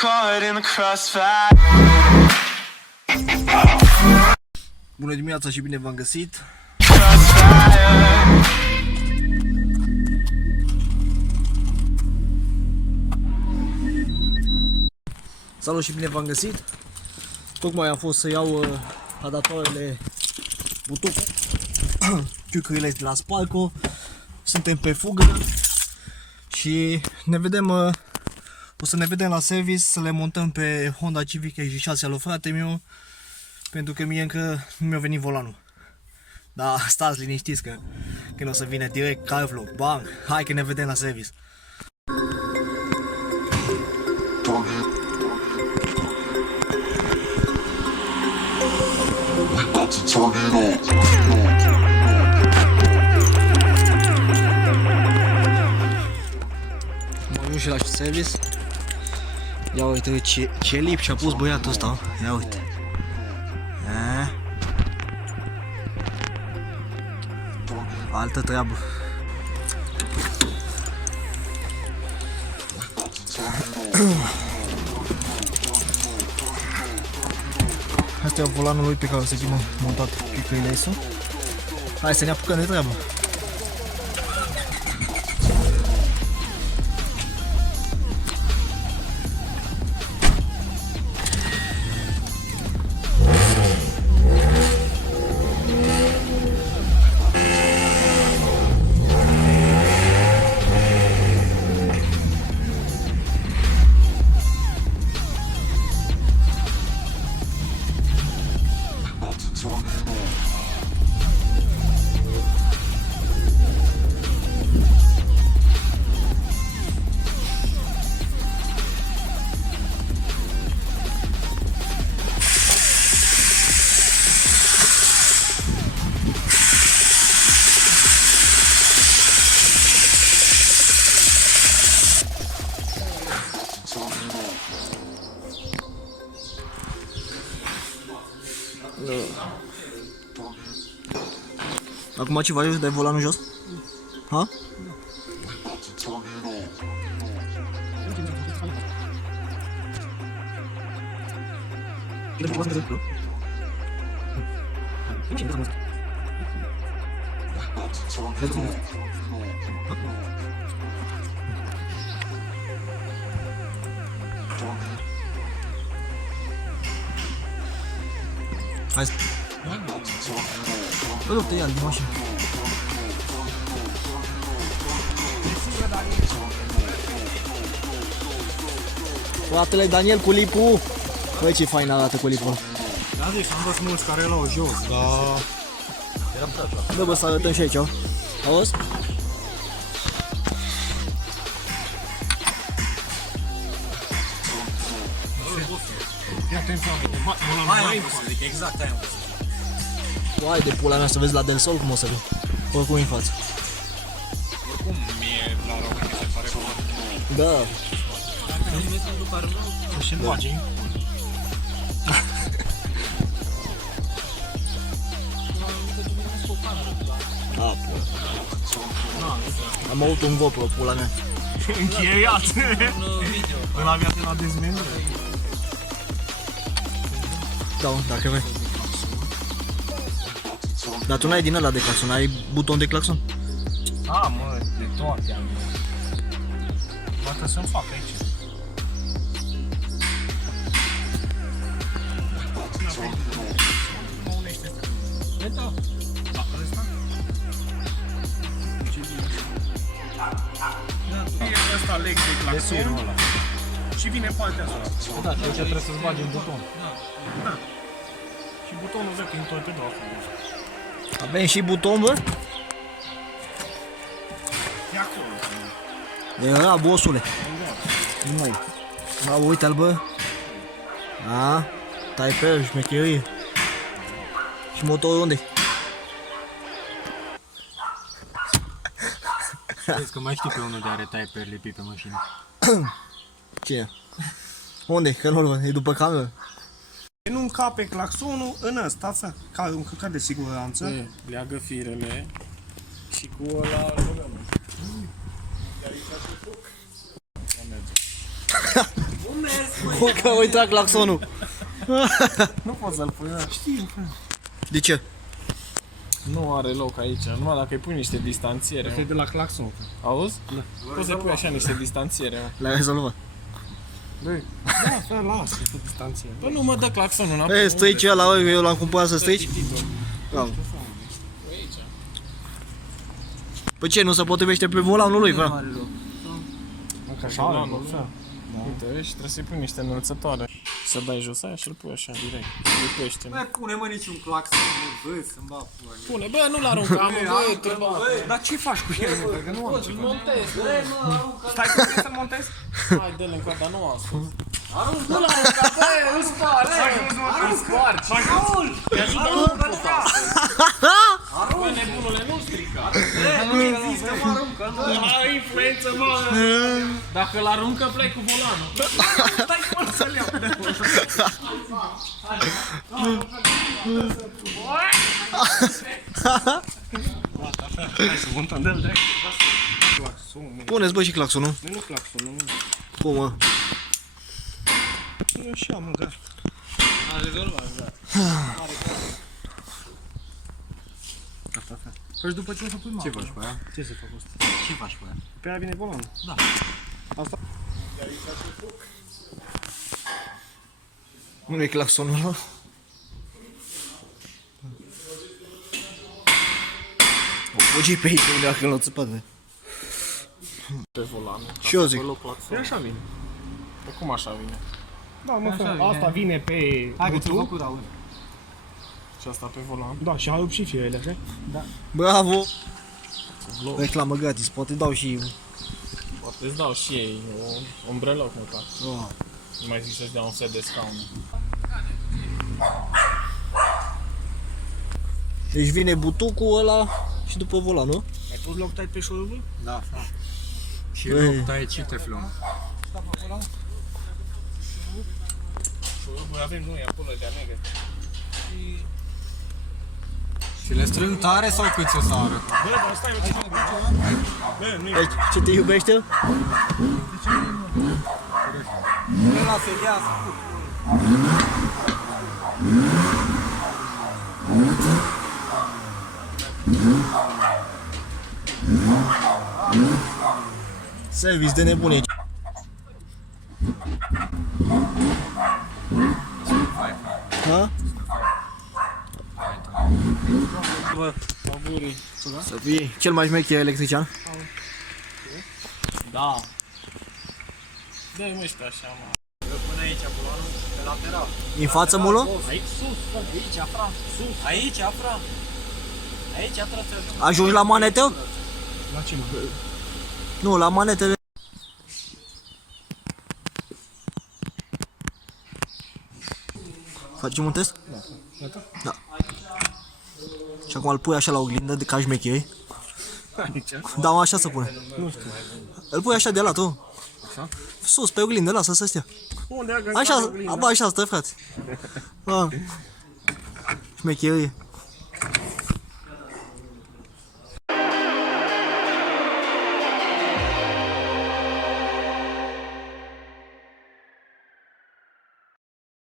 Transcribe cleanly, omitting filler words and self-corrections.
caught in the crossfire. Bună dimineața și bine v-am găsit! Salut și bine v-am găsit! Tocmai am fost să iau adaptoarele butucul, ciucurile de la Spalco. Suntem pe fugă și ne vedem, o să ne vedem la service să le montăm pe Honda Civic X6 al lui frate meu, pentru că mie încă nu mi-a venit volanul. Dar stați liniștiți că când o să vină direct car vlog, bang, hai că ne vedem la service. Am ajuns și la service. Ia uite ce lip și-a pus băiatul ăsta. Ia uite. Altă treabă. Asta e volanul lui pe care o să fie montat picurile astea. Hai să ne apucăm de treabă. Acum ce faci? Dai volanul jos? Ha? Hai. Bă, te ia din mașină. Fratele Daniel cu lipul. Băi, ce fain arată cu lipul. Da, deci am văzut mulți care l-au jos, dar... Bă, să arătăm și aici, auzi? Fii atent, mai împărțit, exact aia am văzut. Uai de pula mea să vezi la Del Sol cum o să vii. Oricum în față. Oricum, mie la rău mi se pare că... Da. Și în bagi. A, pula. Am avut un GoPro, pula mea. Încheiat! Îl avea de la dezmembrare. Da, dacă vrei. Dar tu n-ai din ăla de claxon, ai buton de claxon? A, mă, de toate am. Dacă să-mi fac aici. Mă unește asta. E da. Da, ăsta? Ce bine. E ăsta leg de claxon. Și vine partea asta. Da, și trebuie să-ți bagi în buton. Da. Și butonul vechi în toate două. Avem și buton, bă? E acolo. Era, bossule. Nu mai. Da, uite-l, bă. A, Typer, șmecherie. Și motorul unde-i? Crezi că mai știi pe unul de are Typer lipit pe mașină? Ce? Unde? Că nu-l văd, e după cameră. Nu încape claxonul în ăsta, care un căcat de siguranță. Leagă firele și cu ăla legăm. Nu mergi. Că uita claxonul. Nu poți să-l pui, da. Știi, De ce? nu are loc aici, numai dacă îi pui niște distanțiere. Asta e de la claxon. Auzi? Da. Poți să pui așa niște distanțiere, mă. L-ai rezolvat. Băi, Da, frate, lasă, cu distanție. bă, nu mă dă claxonul înapoi. Ei, strici ăla, eu l-am cumpărat să strici? Da. Păi ce, nu se potrivește pe volanul lui, frate? Încă Așa, așa, nu, da. Uite, vezi, trebuie să-i pui niște înălțătoare. Să dai jos aia și îl pui așa, direct. Lipește. Bă, pune mă niciun claxon, bă, să-mi bag pula. Pune, bă, nu l-arunca, mă, bă, trebuie. Dar ce faci cu el, mă? Că nu am Îl ceva. montezi, bă. Stai că vrei să-l montezi? Hai, dă-l încă, dar nu am spus. Nu l-arunca, bă, îl spargi. Îl spargi. Te ajută mult cu asta. Bă, nebunule, nu strica. Nu există, mă aruncă, nu. Ai influență, mă. Dacă l-aruncă, plec cu volanul. Stai că mă să-l iau de acolo. Hai să montăm de-l de claxon, mă. Puneți, bă, și claxonul. Nu claxon, nu. Cum, mă? Eu și am, mă, A rezolvat, da. Păi după ce o să pui mă. Ce faci cu aia? Ce să fac cu asta? Ce faci cu aia? Pe aia vine volanul. Da. Asta? Nu e claxonul ăla? O fugi pe aici, dacă l-o țăpat, bă. Pe volan. Și eu zic. E așa vine. Pe cum așa vine? Da, mă, Așa fă, vine. asta vine pe Hai că ți-o butu. făcut, Raul. Și asta pe volan? Da, și ai și fie ele, așa? Bravo! Reclamă gratis, poate dau și... Poate îți dau și ei un breloc măcar. Oh. Nu mai zici să-ți dea un set de scaun. Deci vine butucul ăla și după volan, nu? Ai pus loc tai pe șurubul? Da, da. Și Băi. eu taie ce teflon. Șurubul avem noi acolo de negre. Și le strâng tare sau cât să sară? Bă, dar stai, mă, ce fac? Bă, nu Deci, ce te iubește? Nu lasă, ia să Service de nebune. Da? Augurii. Să fii cel mai șmecher electrician. Da. Dă-i mă ăștia așa, mă. pune aici volanul pe lateral. În față, mulo? Aici sus, aici, afra. Sus. Aici, afra. Aici, trebuie să ajung. Ajungi la manetă? La ce, mă? Nu, la manetele. Facem un test? Da. Și acum îl pui așa la oglindă de ca șmecheri. Aici? Da, mă, așa se pune. Nu știu. Îl pui așa de la tu. Așa? Sus, pe oglindă, lasă să stea. Unde a găsit Așa, oglinda? abia așa stă, frate. Da. Șmecherie.